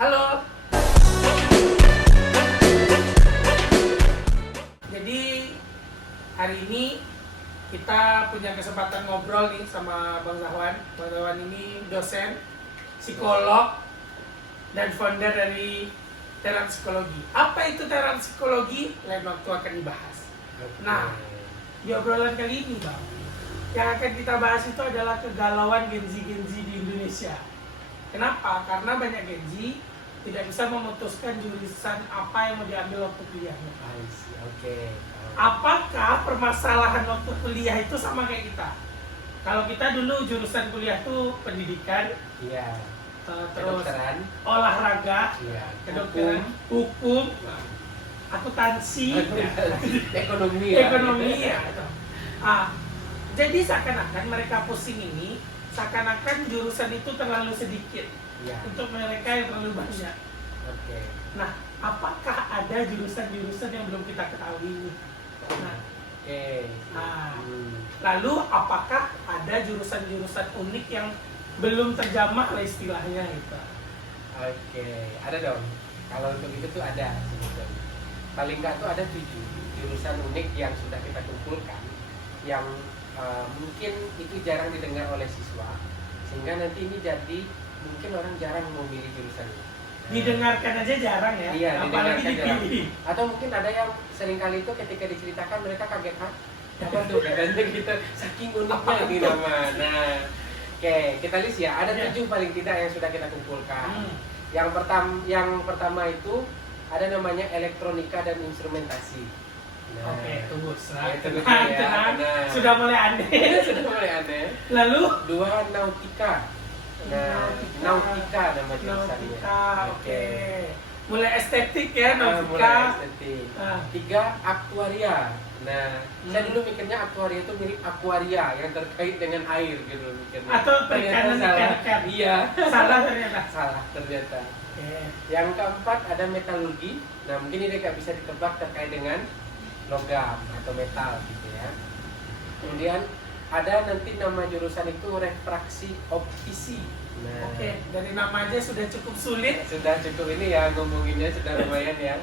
Halo. Jadi hari ini kita punya kesempatan ngobrol nih sama Bang Zahwan. Bang Zahwan ini dosen, psikolog, dan founder dari Teran Psikologi. Apa itu Teran Psikologi? Lain waktu akan dibahas. Nah, di obrolan kali ini Bang, yang akan kita bahas itu adalah kegalauan Gen Z di Indonesia. Kenapa? Karena banyak Gen Z tidak bisa memutuskan jurusan apa yang mau diambil waktu kuliahnya. Oke. Apakah permasalahan waktu kuliah itu sama kayak kita? Kalau kita dulu jurusan kuliah tuh pendidikan, Iya. terus Kedokteran. olahraga, Iya. kedokteran, hukum, akuntansi, Ekonomi ya. ekonomi ya. Jadi seakan-akan mereka pusing ini, seakan-akan jurusan itu terlalu sedikit Iya. untuk mereka yang terlalu banyak. Oke. Nah, apakah ada jurusan-jurusan yang belum kita ketahui? Nah, Oke. lalu apakah ada jurusan-jurusan unik yang belum terjamah lah istilahnya itu? Oke. Ada dong. Kalau untuk itu tuh ada sebetulnya. Paling nggak tuh ada 7 jurusan unik yang sudah kita kumpulkan, yang mungkin itu jarang didengar oleh siswa, sehingga nanti ini jadi mungkin orang jarang memilih jurusan ini. Didengarkan aja jarang ya, Iya, apalagi didengarkan jarang. dipilih. Atau mungkin ada yang seringkali itu ketika diceritakan mereka kaget, apa tuh katanya gitu, saking uniknya ini nama. Nah, oke, kita list ya. Ada 7 paling tidak yang sudah kita kumpulkan. Yang pertama itu ada namanya elektronika dan instrumentasi. Nah, Oke, tunggu tenang ya, tenang. tenang. Sudah mulai aneh. Sudah mulai aneh. Lalu 2 nautika. Nah, nautika nama jurusannya. nautika, oke. Mulai estetik ya nautika. Mulai estetik. Ah. 3 aktuaria. Nah, saya dulu mikirnya aktuaria itu mirip akuaria yang terkait dengan air gitu mikirnya. Atau perikanan ikan. Iya. Salah ternyata. Salah ternyata. Oke. Yang keempat ada metalurgi. Nah, mungkin ini nggak bisa ditebak terkait dengan logam atau metal gitu ya. Kemudian ada nanti nama jurusan itu refraksi optisi. Nah, Oke, dari nama aja sudah cukup sulit. sudah cukup ini ya ngomonginnya sudah lumayan ya.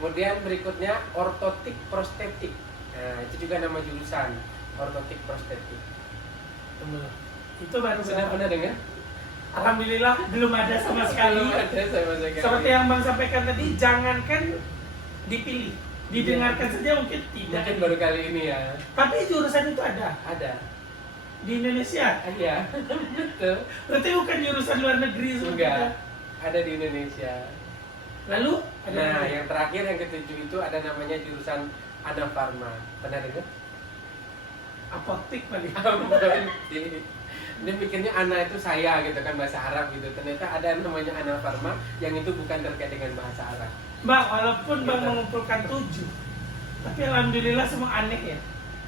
Kemudian berikutnya ortotik prostetik. Nah, itu juga nama jurusan, ortotik prostetik. Tunggu. Itu baru Sudah pernah dengar? Alhamdulillah belum ada sama sekali. Belum ada sama sekali. Seperti yang Bang sampaikan tadi, jangankan dipilih, didengarkan saja mungkin tidak. Mungkin baru kali ini ya. Tapi jurusan itu ada Ada. di Indonesia. Iya. Betul. Berarti bukan jurusan luar negeri seperti Enggak. itu. Ada di Indonesia. Lalu ada Nah, lagi? yang terakhir yang ketujuh itu ada namanya jurusan Anafarma. Pernah dengar? apotik paling. Dia mikirnya Ana itu saya gitu kan, bahasa Arab gitu. Ternyata ada namanya Anafarma yang itu bukan terkait dengan bahasa Arab. Bang, walaupun Bang Gitu. mengumpulkan 7, tapi alhamdulillah semua aneh ya.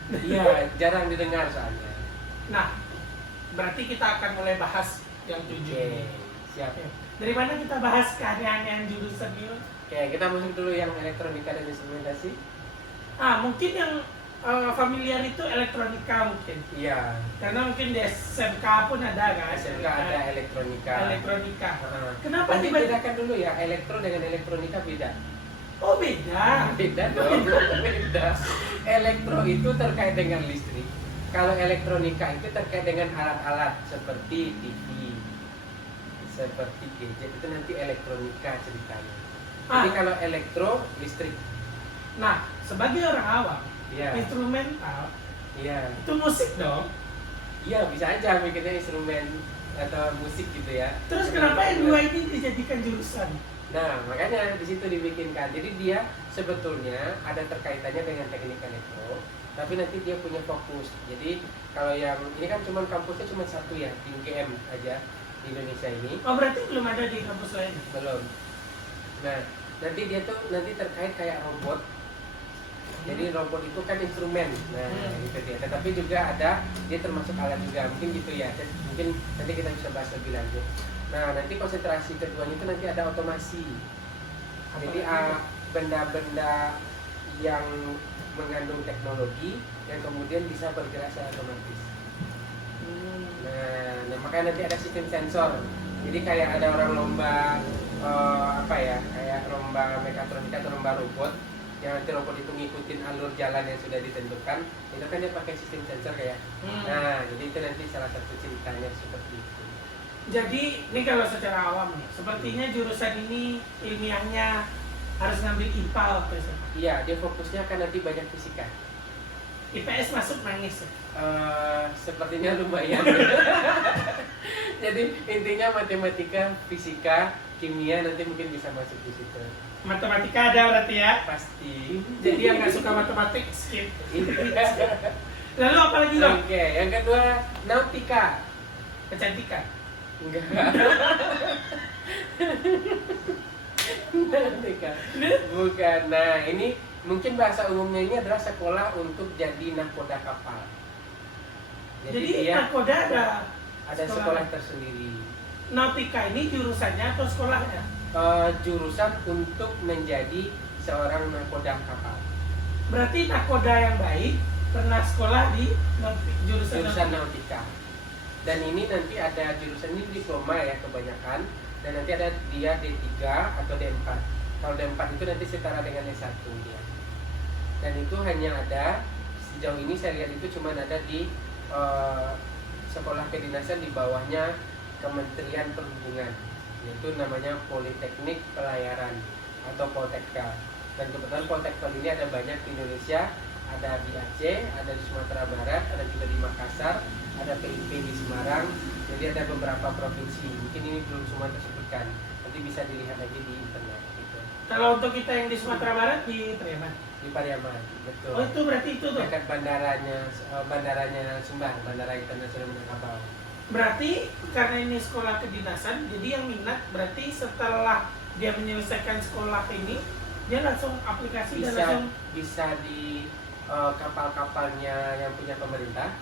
Iya, jarang didengar soalnya. Nah, berarti kita akan mulai bahas yang 7. Oke, siap. Oke. Dari mana kita bahas keanehan jurusan ini? Oke, kita masuk dulu yang elektronika dan instrumentasi. Mungkin yang familiar itu elektronika mungkin. Iya. Karena mungkin di SMK pun ada kan? SMK ada elektronika. Elektronika. Heeh. Kenapa Nanti tiba-tiba? bedakan dulu ya, elektro dengan elektronika beda. Oh beda. Beda dong, beda. Elektro itu terkait dengan listrik. Kalau elektronika itu terkait dengan alat-alat seperti TV, seperti gadget, itu nanti elektronika ceritanya. Jadi kalau elektro, listrik. Nah, sebagai orang awam, Iya. instrumental Iya. itu musik dong. Iya, bisa aja mikirnya instrumen atau musik gitu ya. Terus kenapa yang dua ini dijadikan jurusan? Nah, makanya di situ dibikinkan. Jadi dia sebetulnya ada terkaitannya dengan teknik elektro, tapi nanti dia punya fokus. Jadi kalau yang ini kan cuma kampusnya cuma satu ya, di UGM aja di Indonesia ini. Oh berarti belum ada di kampus lain? Belum. Nah, nanti dia tuh nanti terkait kayak robot. Jadi robot itu kan instrumen, nah itu dia. Tetapi juga ada, dia termasuk alat juga, mungkin gitu ya. Mungkin nanti kita bisa bahas lebih lanjut. Nah, nanti konsentrasi keduanya itu nanti ada otomasi. Jadi benda-benda yang mengandung teknologi yang kemudian bisa bergerak secara otomatis. Nah, makanya nanti ada sistem sensor. Jadi kayak ada orang lomba lomba mekatronika atau lomba robot, yang nanti robot itu ngikutin alur jalan yang sudah ditentukan, itu kan dia pakai sistem sensor kayak. Nah, jadi itu nanti salah satu ceritanya seperti itu. Jadi ini kalau secara awam nih, sepertinya jurusan ini ilmiahnya harus ngambil IPA waktu itu. Iya, dia fokusnya akan nanti banyak fisika. IPS masuk nangis ya? Sepertinya lumayan. Jadi intinya matematika, fisika, kimia nanti mungkin bisa masuk di situ. Matematika ada berarti ya? Pasti. Jadi yang nggak suka matematik skip. Iya. Lalu apa lagi loh? Oke, yang kedua nautika. Kecantikan. Enggak. Nautika. Bukan. Nah, ini mungkin bahasa umumnya ini adalah sekolah untuk jadi nahkoda kapal. Jadi dia nakoda ada sekolah tersendiri. Nautika ini jurusannya atau sekolahnya? Jurusan untuk menjadi seorang nahkoda kapal. Berarti nakoda yang baik pernah sekolah di jurusan nautika. Dan ini nanti ada jurusan ini diploma ya kebanyakan, dan nanti ada dia D3 atau D4. Kalau D4 itu nanti setara dengan S1 dia. Dan itu hanya ada, sejauh ini saya lihat itu cuma ada di sekolah kedinasan di bawahnya Kementerian Perhubungan, yaitu namanya Politeknik Pelayaran atau Poltekkal. Dan kebetulan Poltekkal ini ada banyak di Indonesia, ada di Aceh, ada di Sumatera Barat, ada juga di Makassar, ada PIP di Semarang. Jadi ada beberapa provinsi, mungkin ini belum semua tersebutkan, nanti bisa dilihat lagi di internet gitu. Kalau untuk kita yang di Sumatera Barat di Pariaman. Di Pariaman, betul. Oh itu berarti itu tuh. Dekat bandaranya Sumbar, Bandara Internasional Minangkabau. Berarti karena ini sekolah kedinasan, jadi yang minat berarti setelah dia menyelesaikan sekolah ini, dia langsung aplikasi dan langsung bisa di kapal-kapalnya yang punya pemerintah,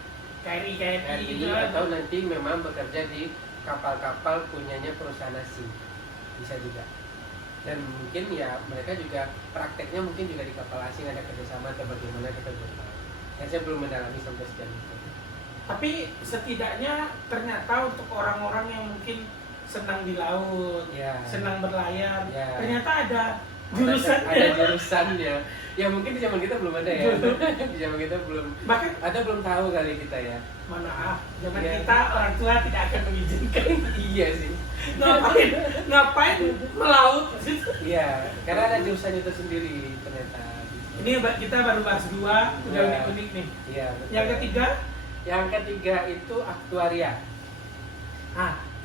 KRI RI, gitu atau nanti memang bekerja di kapal-kapal punyanya perusahaan asing, bisa juga. Dan mungkin ya mereka juga prakteknya mungkin juga di kapal asing ada kerjasama atau bagaimana, kita belum tahu. Saya belum mendalami sampai sejauh itu. Tapi setidaknya ternyata untuk orang-orang yang mungkin senang di laut, Ya. senang berlayar, Ya. ternyata ada jurusan ada jurusannya. Ya mungkin di zaman kita belum ada ya. Di zaman kita belum. Bahkan Belum tahu kali kita ya. mana zaman Ya. kita orang tua tidak akan mengizinkan. Iya sih. Ngapain melaut? Iya, karena ada jurusan itu sendiri ternyata. Ini kita baru bahas dua, udah Ya. unik-unik nih. Iya. Betul. Yang ketiga, Yang ketiga itu aktuaria.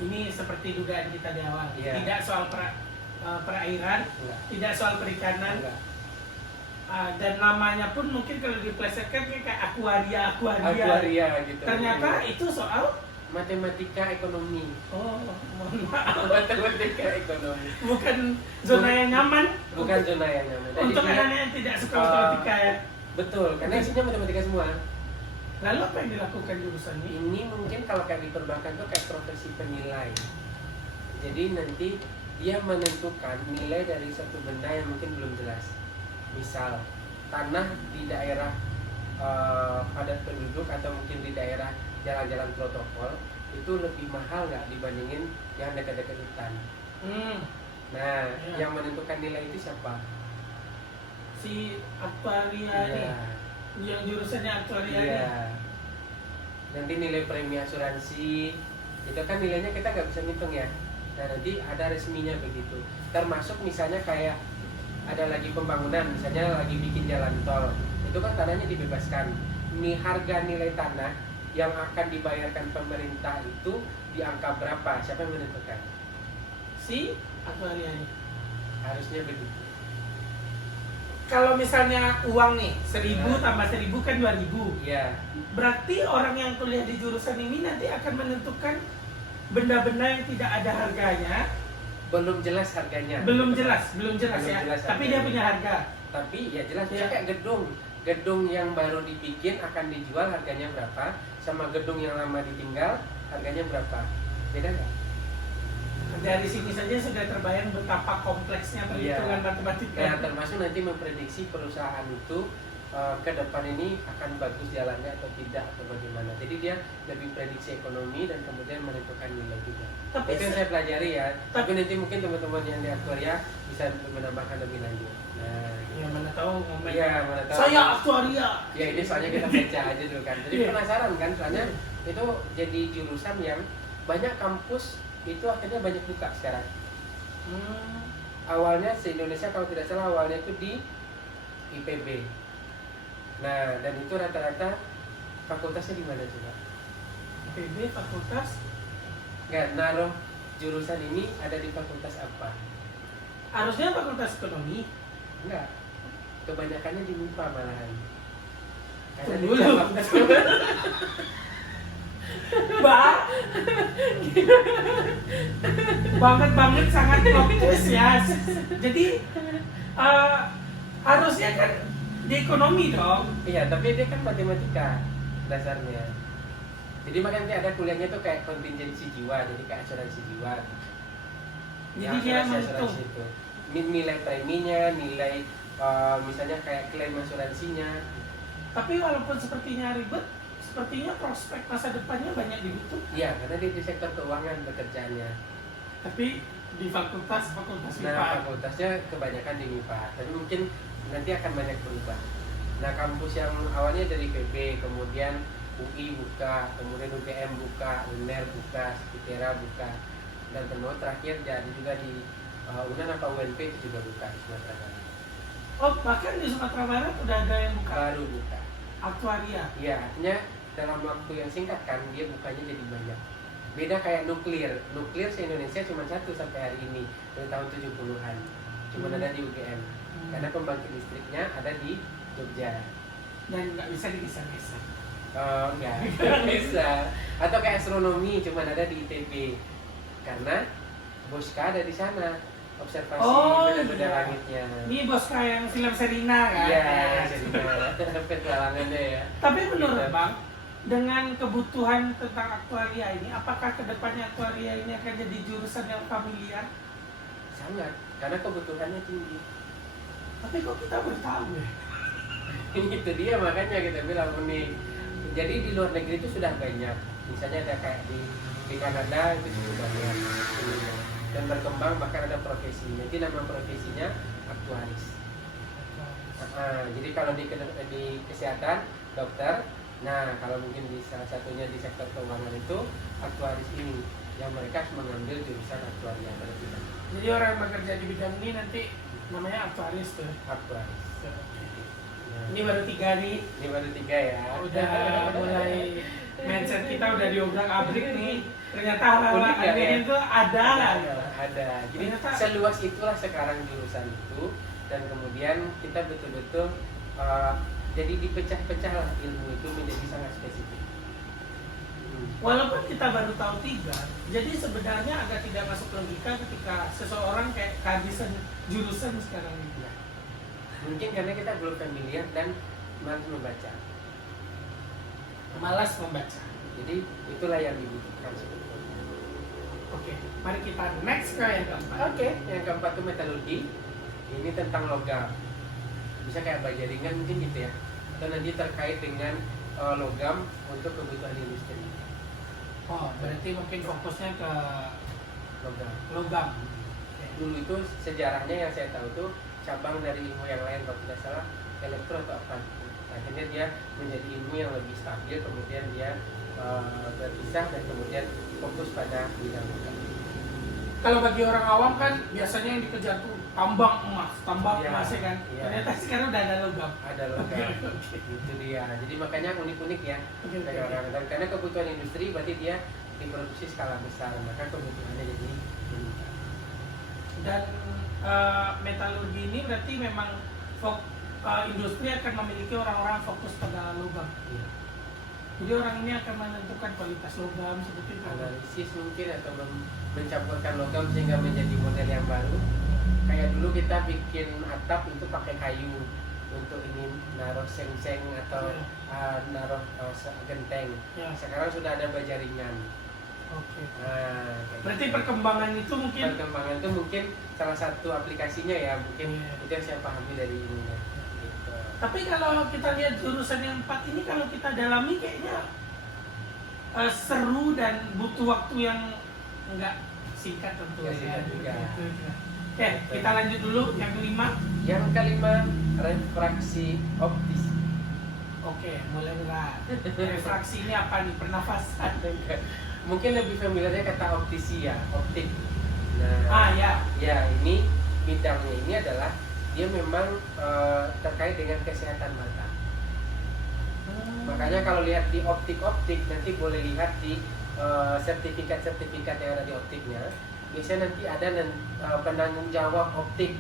ini seperti dugaan kita di awal. Ya. Tidak soal perairan, Enggak. tidak soal perikanan, Enggak. dan namanya pun mungkin kalau diplesetkan kayak akuaria. Aktuaria gitu. Ternyata Iya. itu soal Matematika ekonomi. mohon maaf, Matematika ekonomi. bukan zona yang nyaman. Bukan zona yang nyaman. Jadi Untuk dia- anak-anak yang tidak suka matematika ya. Betul, karena isinya matematika semua. Lalu apa yang dilakukan jurusan ini? Ini mungkin kalau kayak di perbankan tuh kayak profesi penilai. Jadi nanti dia menentukan nilai dari satu benda yang mungkin belum jelas. Misal tanah di daerah padat penduduk atau mungkin di daerah jalan-jalan protokol itu lebih mahal nggak dibandingin yang dekat-dekat hutan. Nah, Ya. yang menentukan nilai itu siapa? Si aktuaria ini, yang jurusannya aktuaria ini. Iya. Nanti nilai premi asuransi itu kan nilainya kita nggak bisa ngitung ya. Nah nanti ada resminya begitu. Termasuk misalnya kayak ada lagi pembangunan, misalnya lagi bikin jalan tol, itu kan tanahnya dibebaskan. Harga nilai tanah yang akan dibayarkan pemerintah itu di angka berapa? Siapa yang menentukan? Si aktuaria ini. Harusnya begitu. Kalau misalnya uang nih 1.000 Ya. tambah 1.000 kan 2.000. Iya. Berarti orang yang kuliah di jurusan ini nanti akan menentukan benda-benda yang tidak ada harganya. Belum jelas harganya. Belum jelas Belum ya. jelas Tapi harganya. dia punya harga. Tapi ya jelas Ya. kayak gedung yang baru dibikin akan dijual harganya berapa, sama gedung yang lama ditinggal harganya berapa, beda nggak? Dari sini saja sudah terbayang betapa kompleksnya perhitungan matematika. Nah, termasuk nanti memprediksi perusahaan itu ke depan ini akan bagus jalannya atau tidak atau bagaimana. Jadi dia lebih prediksi ekonomi dan kemudian menentukan nilai juga. Tapi Itu yang saya pelajari ya. Tapi nanti mungkin teman-teman yang di aktuaria bisa menambahkan lebih lanjut. Nah, ya mana tahu ngomong. iya, mana tahu. Saya aktuaria. Ya ini soalnya kita baca aja dulu kan. Jadi Iya. penasaran kan, soalnya itu jadi jurusan yang banyak kampus itu akhirnya banyak buka sekarang. Awalnya se-Indonesia kalau tidak salah awalnya itu di IPB. Nah, dan itu rata-rata fakultasnya di mana coba? IPB fakultas. Nggak naruh jurusan ini ada di fakultas apa? Harusnya fakultas ekonomi. Enggak. Kebanyakannya di MIPA malahan. Karena Tunggu di dulu. cabang Mbak. banget sangat fokus ya. Jadi harusnya kan di ekonomi dong. Iya, tapi dia kan matematika dasarnya. Jadi makanya ada kuliahnya tuh kayak kontingensi jiwa, jadi kayak asuransi jiwa. Jadi dia asuransi itu nilai preminya, nilai misalnya kayak klaim asuransinya. Tapi walaupun sepertinya ribet, sepertinya prospek masa depannya banyak dibutuh. Iya, karena dia di sektor keuangan pekerjaannya. Tapi di fakultas Nah, MIPA. fakultasnya kebanyakan di MIPA, tapi mungkin nanti akan banyak berubah. Nah, kampus yang awalnya dari PB, kemudian UI buka, kemudian UGM buka, UNER buka, ITERA buka, dan terus terakhir jadi juga di UNAN apa UNP itu juga buka di Sumatera Barat. Oh, bahkan di Sumatera Barat udah ada yang buka Baru buka. aktuaria. Iya, artinya dalam waktu yang singkat kan dia bukanya jadi banyak. Beda kayak nuklir. Nuklir se-Indonesia cuma satu sampai hari ini dari tahun 70-an. Cuma ada di UGM. Karena pembangkit listriknya ada di Jogja. Dan nggak bisa dipisah-pisah. Oh, enggak. Bisa. Atau kayak astronomi cuma ada di ITB. Karena Bosca ada di sana. Observasi Oh, benda-benda iya. langitnya. Ini bos yang film Serina kan? Iya, jadi petualangannya ya. Tapi menurut Gitu. Bang, dengan kebutuhan tentang aktuaria ini, apakah kedepannya aktuaria ini akan jadi jurusan yang familiar? Sangat, karena kebutuhannya tinggi. Tapi kok kita bertahu ya? Itu dia makanya kita bilang ini. Jadi di luar negeri itu sudah banyak. Misalnya ada kayak di Kanada itu cukup banyak. Dan berkembang bahkan ada profesinya. Jadi nama profesinya aktuaris. Jadi kalau di kesehatan dokter, nah kalau mungkin di salah satunya di sektor keuangan itu aktuaris ini yang mereka harus mengambil jurusan aktuaria terlebih dahulu. Jadi orang yang bekerja di bidang ini nanti namanya aktuaris tuh. Aktuaris. Nah, Ini baru 3 nih. ini baru 3 ya. Udah mulai mindset kita udah diobrak-abrik nih. Ternyata hal-hal Unik ya, aneh ya? itu ada lah. Ada. Jadi Ternyata- seluas itulah sekarang jurusan itu, dan kemudian kita betul-betul jadi dipecah-pecah lah ilmu itu menjadi sangat spesifik. Walaupun kita baru tahu 3, jadi sebenarnya agak tidak masuk logika ketika seseorang kayak kehabisan jurusan sekarang ini. Nah, mungkin karena kita belum familiar dan malas membaca. Malas membaca. Jadi itulah yang dibutuhkan sebetulnya. Oke, mari kita next ke yang keempat. Oke, yang keempat itu metalurgi. Ini tentang logam. Bisa kayak baja ringan mungkin gitu ya. Atau nanti terkait dengan logam untuk kebutuhan industri. Oh, berarti mungkin fokusnya ke Logam. logam. Dulu itu sejarahnya yang saya tahu tuh cabang dari ilmu yang lain kalau tidak salah elektro atau apa. Akhirnya dia menjadi ilmu yang lebih stabil, kemudian dia berpisah dan kemudian fokus pada bidang logam. Kalau bagi orang awam kan biasanya yang dikejar tuh tambang emas, tambang Iya, emas ya kan. iya. Ternyata sekarang udah ada logam. Ada logam. Itu dia. Jadi makanya unik-unik ya. Oke, oke, Kayak oke. orang, dan karena kebutuhan industri berarti dia diproduksi skala besar, maka kebutuhannya jadi meningkat. Dan metalurgi ini berarti memang industri akan memiliki orang-orang fokus pada logam. Iya. Jadi orang ini akan menentukan kualitas logam seperti itu. Analisis mungkin atau mencampurkan logam sehingga menjadi model yang baru. Kayak dulu kita bikin atap itu pakai kayu untuk ini naruh seng-seng atau naruh genteng. Ya. Sekarang sudah ada baja ringan. Oke. Nah, kayak Berarti gitu. perkembangan itu mungkin Perkembangan itu mungkin salah satu aplikasinya ya, mungkin Iya. itu yang saya pahami dari ininya. Gitu. Tapi kalau kita lihat jurusan yang 4 ini, kalau kita dalami kayaknya seru dan butuh waktu yang enggak singkat tentu Nggak ya. singkat juga. Oke, kita lanjut dulu yang kelima. Yang kelima, refraksi optis. Oke, mulai berat. Refraksi ini apa nih? Pernafasan. Mungkin lebih familiarnya kata optisia, optik. Ya. Ya, ini bidangnya ini adalah dia memang terkait dengan kesehatan mata. Makanya kalau lihat di optik-optik, nanti boleh lihat di sertifikat-sertifikat yang ada di optiknya. Biasanya nanti ada penanggung jawab optik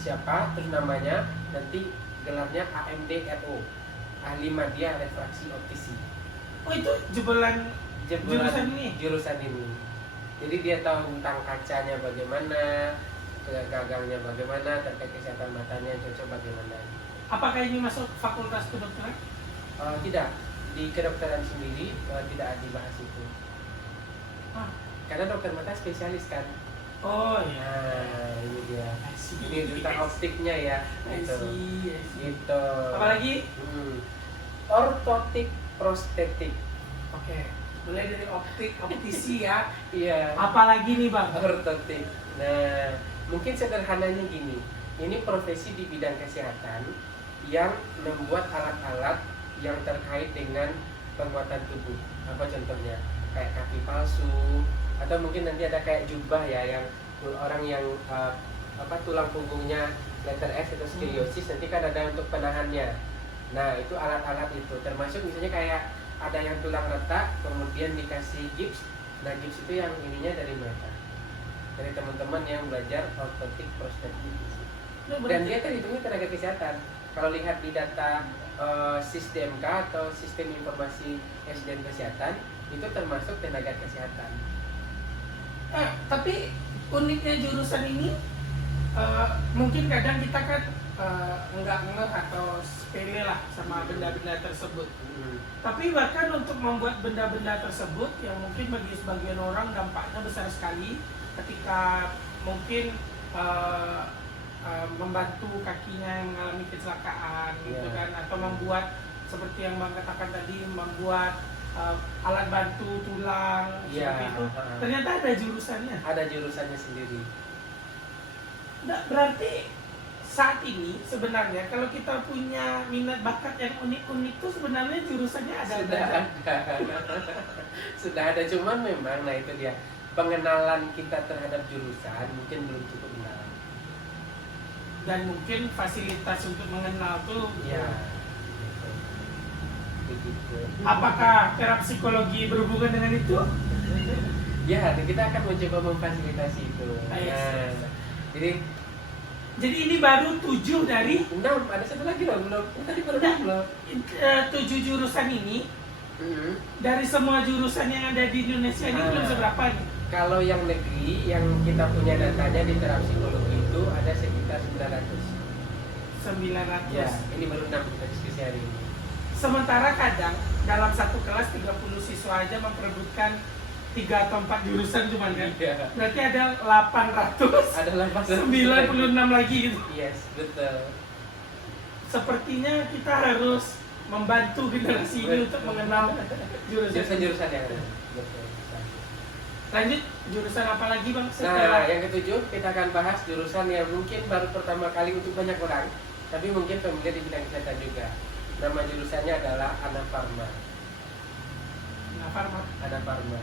siapa, terus namanya, nanti gelarnya AMD-RO, ahli media refraksi optisi. Oh, itu jebolan jurusan ini. Jadi dia tahu tentang kacanya bagaimana, gagangnya bagaimana, terkait kesehatan matanya cocok bagaimana. Apakah ini masuk fakultas kedokteran? Tidak, di kedokteran sendiri tidak dibahas itu. Karena dokter mata spesialis kan. Oh ya. Nah, ini dia. I see. Ini tentang optiknya ya. I Gitu. see. Gitu. Apalagi? Ortotik prostetik. Oke. Mulai dari optisi ya. Iya. Apalagi nih Bang? Ortotik. Nah, mungkin sederhananya gini. Ini profesi di bidang kesehatan yang membuat alat-alat yang terkait dengan penguatan tubuh. Apa contohnya? Kayak kaki palsu, atau mungkin nanti ada kayak jubah ya, yang orang yang tulang punggungnya letter S atau scoliosis, nanti kan ada untuk penahannya. Nah, itu alat-alat itu termasuk misalnya kayak ada yang tulang retak kemudian dikasih gips. Nah, gips itu yang ininya dari mereka, dari teman-teman yang belajar ortotik prostetik. Dan dia terhitungnya tenaga kesehatan. Kalau lihat di data SISDMK atau Sistem Informasi SDM Kesehatan, itu termasuk tenaga kesehatan. Tapi uniknya jurusan ini, mungkin kadang kita kan nggak ngeh atau sepele lah sama benda-benda tersebut. Tapi bahkan untuk membuat benda-benda tersebut yang mungkin bagi sebagian orang dampaknya besar sekali, ketika mungkin membantu kakinya yang mengalami kecelakaan gitu kan, atau membuat seperti yang Bang katakan tadi, membuat alat bantu tulang seperti itu. Ternyata ada jurusannya. Ada jurusannya sendiri. Nah, berarti saat ini sebenarnya kalau kita punya minat bakat yang unik-unik itu sebenarnya jurusannya ada. Sudah ada, cuman memang nah itu dia, pengenalan kita terhadap jurusan mungkin belum cukup mendalam. Dan mungkin fasilitas untuk mengenal tuh begitu. Apakah terapi psikologi berhubungan dengan itu? Ya, kita akan mencoba memfasilitasi itu. Jadi ini baru 7 dari 6, ada satu lagi loh, belum. Tadi baru 6 7 jurusan ini. Dari semua jurusan yang ada di Indonesia ini belum seberapa nih? Kalau yang negeri yang kita punya datanya di terapi psikologi itu ada sekitar 900. Ya, ini baru 6 kita diskusi hari ini. Sementara kadang dalam satu kelas 30 siswa aja memperebutkan 3 atau 4 jurusan cuman kan? Iya. Berarti ada 800. Ada 800. 96 lagi gitu. Yes, betul. Sepertinya kita harus membantu generasi ini untuk mengenal jurusan-jurusan yang ada. Betul. Lanjut, jurusan apa lagi Bang? Nah, yang ketujuh kita akan bahas jurusan yang mungkin baru pertama kali untuk banyak orang, tapi mungkin familiar di bidang kesehatan juga. Nama jurusannya adalah Anafarma. Anafarma.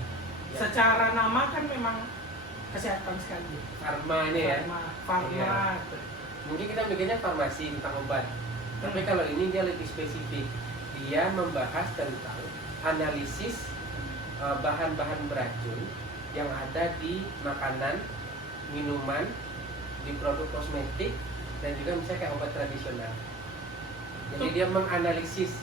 Ya. Secara nama kan memang kesehatan sekali. Farma ini ya. Farma. Ya. Mungkin kita mikirnya farmasi tentang obat. Tapi kalau ini dia lebih spesifik. Dia membahas tentang analisis bahan-bahan beracun yang ada di makanan, minuman, di produk kosmetik, dan juga misalnya kayak obat tradisional. Jadi dia menganalisis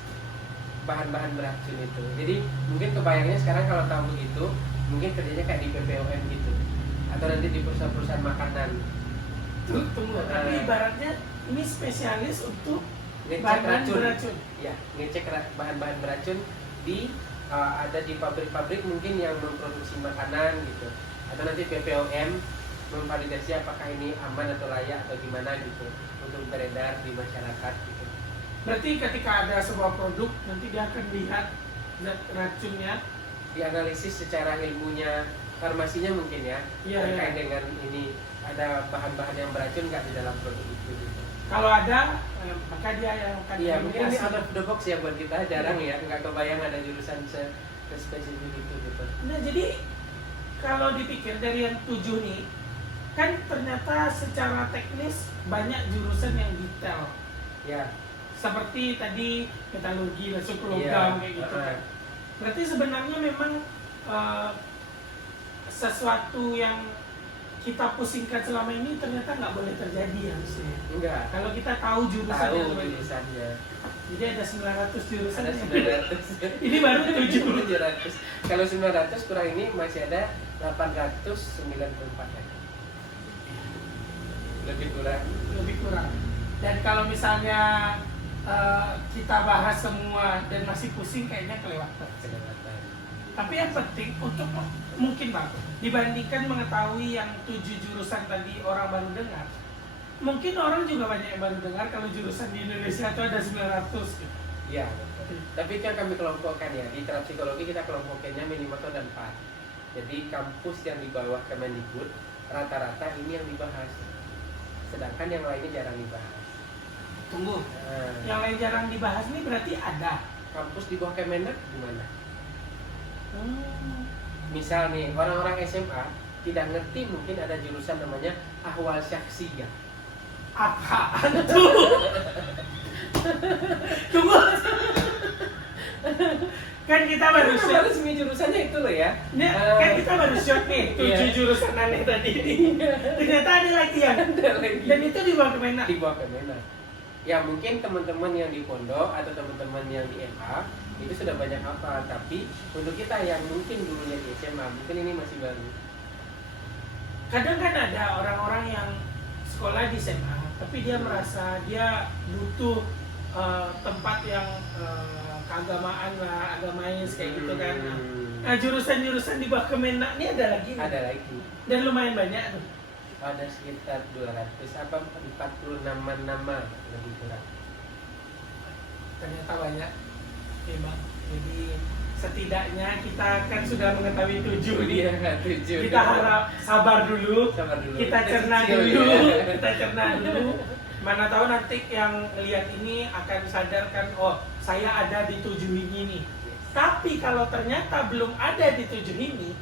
bahan-bahan beracun itu. Jadi mungkin kebayangnya sekarang kalau tahu begitu, mungkin kerjanya kayak di BPOM gitu, atau nanti di perusahaan-perusahaan makanan. Tunggu, tapi ibaratnya ini spesialis untuk ngecek bahan-bahan racun. beracun. Ya, ngecek bahan-bahan beracun di ada di pabrik-pabrik mungkin yang memproduksi makanan gitu, atau nanti BPOM memvalidasi apakah ini aman atau layak atau gimana gitu untuk beredar di masyarakat gitu. Berarti ketika ada sebuah produk, nanti dia akan lihat zat racunnya. Dianalisis secara ilmunya farmasinya mungkin ya, Iya, terkait iya. dengan ini ada bahan-bahan yang beracun nggak di dalam produk itu gitu. Kalau ada, maka dia yang akan Iya, mungkin ini dikasih. out of the box ya buat kita, jarang ya, nggak kebayang ada jurusan spesifik itu gitu. Nah, jadi kalau dipikir dari yang 7 nih, kan ternyata secara teknis banyak jurusan yang detail. Ya, Seperti tadi metalurgi, masuk iya. logam kayak gitu kan. Berarti sebenarnya memang sesuatu yang kita pusingkan selama ini ternyata nggak boleh terjadi harusnya. Enggak. Kalau kita tahu jurusan Tahu yang banyak. jurusannya. Jadi ada 900 jurusan. Ada 900. Ini baru 7. 700. Kalau 900 kurang ini masih ada 894 ya. Lebih kurang. Lebih kurang. Dan kalau misalnya kita bahas semua dan masih pusing, kayaknya kelewatan. Kelewatan. Tapi yang penting untuk mungkin Bang, dibandingkan mengetahui yang 7 jurusan tadi orang baru dengar, mungkin orang juga banyak yang baru dengar kalau jurusan di Indonesia itu ada 900 gitu. Iya, betul. Tapi kan kami kelompokkan ya, di Terap Psikologi kita kelompokannya minimal itu ada 4. Jadi kampus yang di bawah Kemendikbud rata-rata ini yang dibahas. Sedangkan yang lainnya jarang dibahas. Tunggu, Nah, yang lain jarang dibahas nih berarti ada. kampus di bawah Kemenak gimana? Hmm. Misal nih, orang-orang SMA tidak ngerti mungkin ada jurusan namanya ahwal syakhsiyah. Apaan tuh? Tunggu. Kan kita baru Kan shot. resmi jurusannya itu loh ya. Nih, kan kita baru shot nih 7 Iya. jurusan aneh tadi. Ternyata ada lagi yang. Ada lagi. Dan itu di bawah Kemenak. Di bawah Kemenak. Ya mungkin teman-teman yang di pondok atau teman-teman yang di MA itu sudah banyak hafal, tapi untuk kita yang mungkin dulunya di SMA mungkin ini masih baru. Kadang kan ada orang-orang yang sekolah di SMA, tapi dia merasa dia butuh tempat yang keagamaan lah, agamais kayak gitu kan. Nah, jurusan-jurusan di bawah Kemenak ini ada lagi nih. Ada lagi. Dan lumayan banyak tuh. Ada sekitar 200 apa 46 nama lebih kurang. Ternyata banyak. Oke Bang, jadi setidaknya kita kan sudah mengetahui 7 nih. Iya, 7. Kita harap sabar dulu. Sabar dulu. Kita cerna Kecil, dulu. ya. Kita cerna dulu. Mana tahu nanti yang lihat ini akan sadarkan, oh saya ada di 7 ini nih. Tapi kalau ternyata belum ada di 7 ini,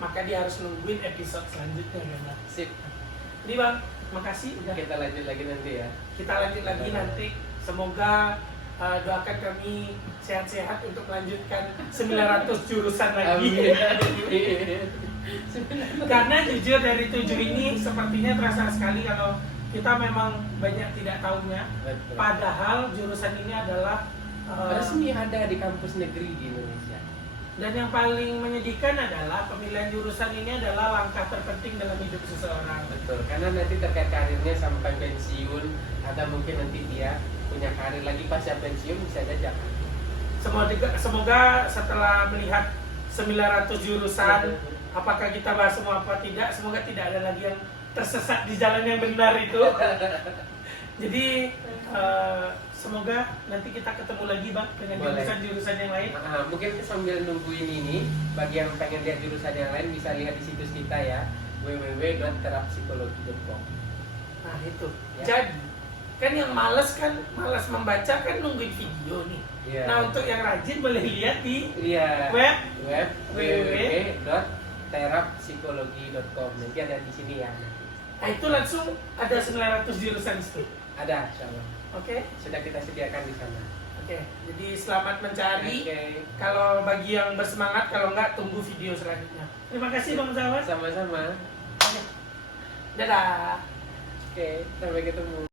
maka dia harus nungguin episode selanjutnya kan Bang. Sip. Jadi Bang, makasih udah. Kita lanjut lagi nanti ya. Kita lanjut lagi nanti. Semoga doakan kami sehat-sehat untuk melanjutkan 900 jurusan lagi. Amin. Karena jujur dari 7 ini sepertinya terasa sekali kalau kita memang banyak tidak tahunya. Betul. Padahal jurusan ini adalah Resmi ada di kampus negeri di Indonesia. dan yang paling menyedihkan adalah pemilihan jurusan ini adalah langkah terpenting dalam hidup seseorang. Betul, karena nanti terkait karirnya sampai pensiun atau mungkin nanti dia punya karir lagi pasca pensiun bisa aja jangan. Semoga setelah melihat 900 jurusan, apakah kita bahas semua apa tidak, semoga tidak ada lagi yang tersesat di jalan yang benar itu. Jadi semoga nanti kita ketemu lagi Bang dengan Boleh. jurusan-jurusan yang lain. Nah, mungkin sambil nungguin ini, bagi yang pengen lihat jurusan yang lain bisa lihat di situs kita ya, www.terapsikologi.com. Nah itu. Ya. Jadi kan yang malas membaca kan nungguin video nih. Iya. Nah untuk yang rajin boleh lihat di Iya. web. Web www.terapsikologi.com. Nanti ada di sini ya. Nah itu langsung ada 900 jurusan di situ. Ada, insyaallah. Oke. Sudah kita sediakan di sana. Oke. Jadi selamat mencari. Oke. Kalau bagi yang bersemangat, kalau enggak tunggu video selanjutnya. Terima kasih Bang Zawad. Sama-sama. Dadah. Oke, sampai ketemu.